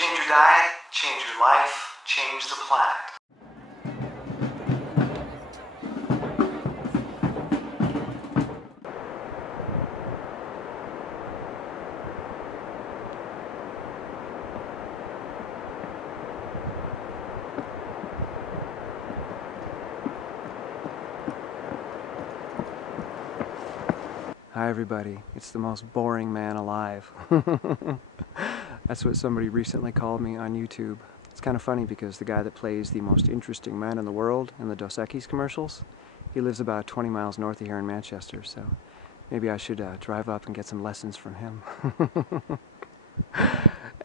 Change your diet, change your life, change the planet. Hi everybody, it's the most boring man alive. That's what somebody recently called me on YouTube. It's kind of funny because the guy that plays the most interesting man in the world in the Dos Equis commercials, he lives about 20 miles north of here in Manchester, so maybe I should drive up and get some lessons from him.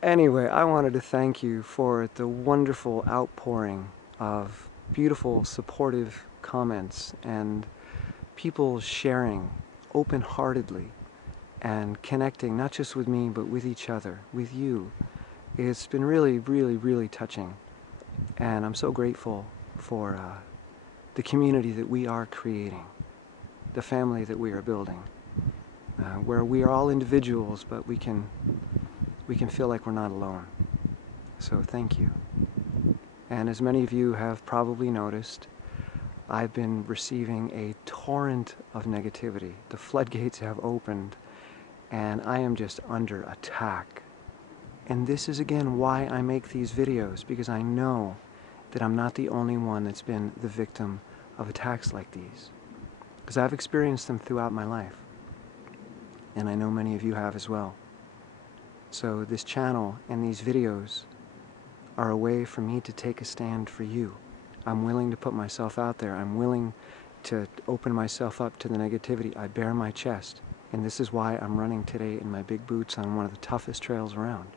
Anyway, I wanted to thank you for the wonderful outpouring of beautiful, supportive comments and people sharing open-heartedly and connecting not just with me but with each other, with you. It's been really, really, really touching, and I'm so grateful for the community that we are creating, the family that we are building, where we are all individuals but we can feel like we're not alone. So thank you. And as many of you have probably noticed, I've been receiving a torrent of negativity. The floodgates have opened, and I am just under attack. And this is again why I make these videos, because I know that I'm not the only one that's been the victim of attacks like these. Because I've experienced them throughout my life. And I know many of you have as well. So this channel and these videos are a way for me to take a stand for you. I'm willing to put myself out there. I'm willing to open myself up to the negativity. I bare my chest. And this is why I'm running today in my big boots on one of the toughest trails around.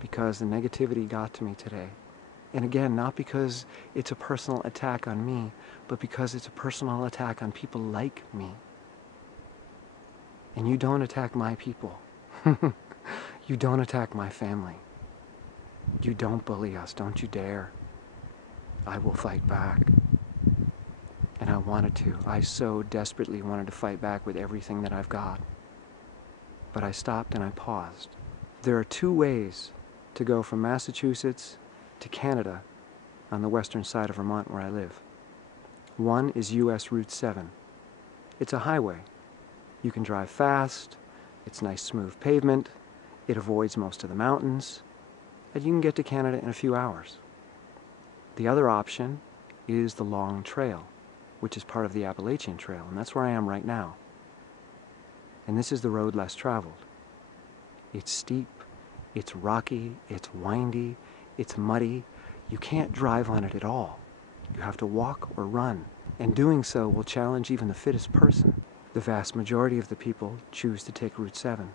Because the negativity got to me today. And again, not because it's a personal attack on me, but because it's a personal attack on people like me. And you don't attack my people. You don't attack my family. You don't bully us, don't you dare. I will fight back. And I wanted to. I so desperately wanted to fight back with everything that I've got. But I stopped and I paused. There are two ways to go from Massachusetts to Canada on the western side of Vermont where I live. One is US Route 7. It's a highway. You can drive fast, it's nice smooth pavement, it avoids most of the mountains, and you can get to Canada in a few hours. The other option is the long trail, which is part of the Appalachian Trail, and that's where I am right now. And this is the road less traveled. It's steep, it's rocky, it's windy, it's muddy. You can't drive on it at all. You have to walk or run, and doing so will challenge even the fittest person. The vast majority of the people choose to take Route 7.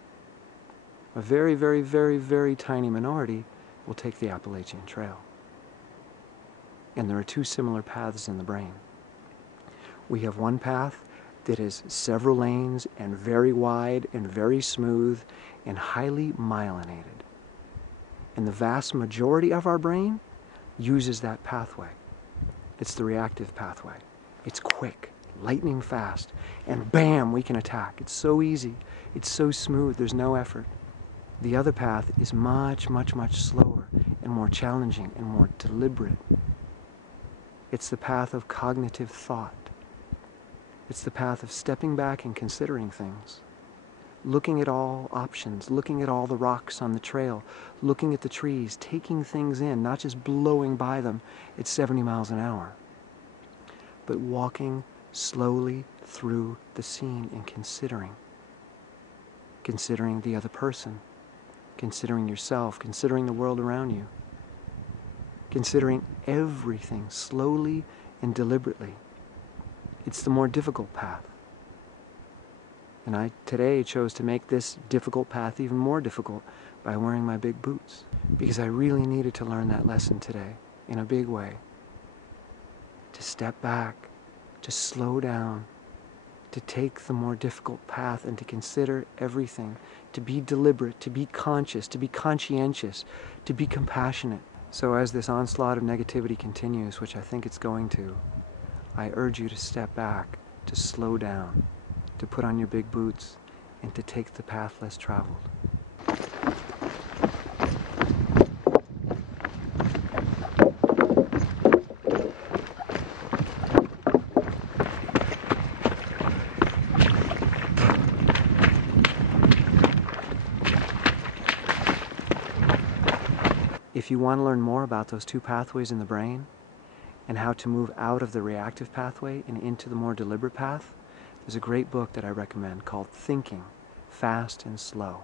A very, very, very, very tiny minority will take the Appalachian Trail. And there are two similar paths in the brain. We have one path that is several lanes and very wide and very smooth and highly myelinated. And the vast majority of our brain uses that pathway. It's the reactive pathway. It's quick, lightning fast, and bam, we can attack. It's so easy. It's so smooth. There's no effort. The other path is much, much, much slower and more challenging and more deliberate. It's the path of cognitive thought. It's the path of stepping back and considering things. Looking at all options, looking at all the rocks on the trail, looking at the trees, taking things in, not just blowing by them at 70 miles an hour, but walking slowly through the scene and considering. Considering the other person, considering yourself, considering the world around you. Considering everything slowly and deliberately. It's the more difficult path. And I today chose to make this difficult path even more difficult by wearing my big boots. Because I really needed to learn that lesson today in a big way. To step back, to slow down, to take the more difficult path and to consider everything, to be deliberate, to be conscious, to be conscientious, to be compassionate. So as this onslaught of negativity continues, which I think it's going to, I urge you to step back, to slow down, to put on your big boots, and to take the path less traveled. If you want to learn more about those two pathways in the brain and how to move out of the reactive pathway and into the more deliberate path, there's a great book that I recommend called Thinking, Fast and Slow.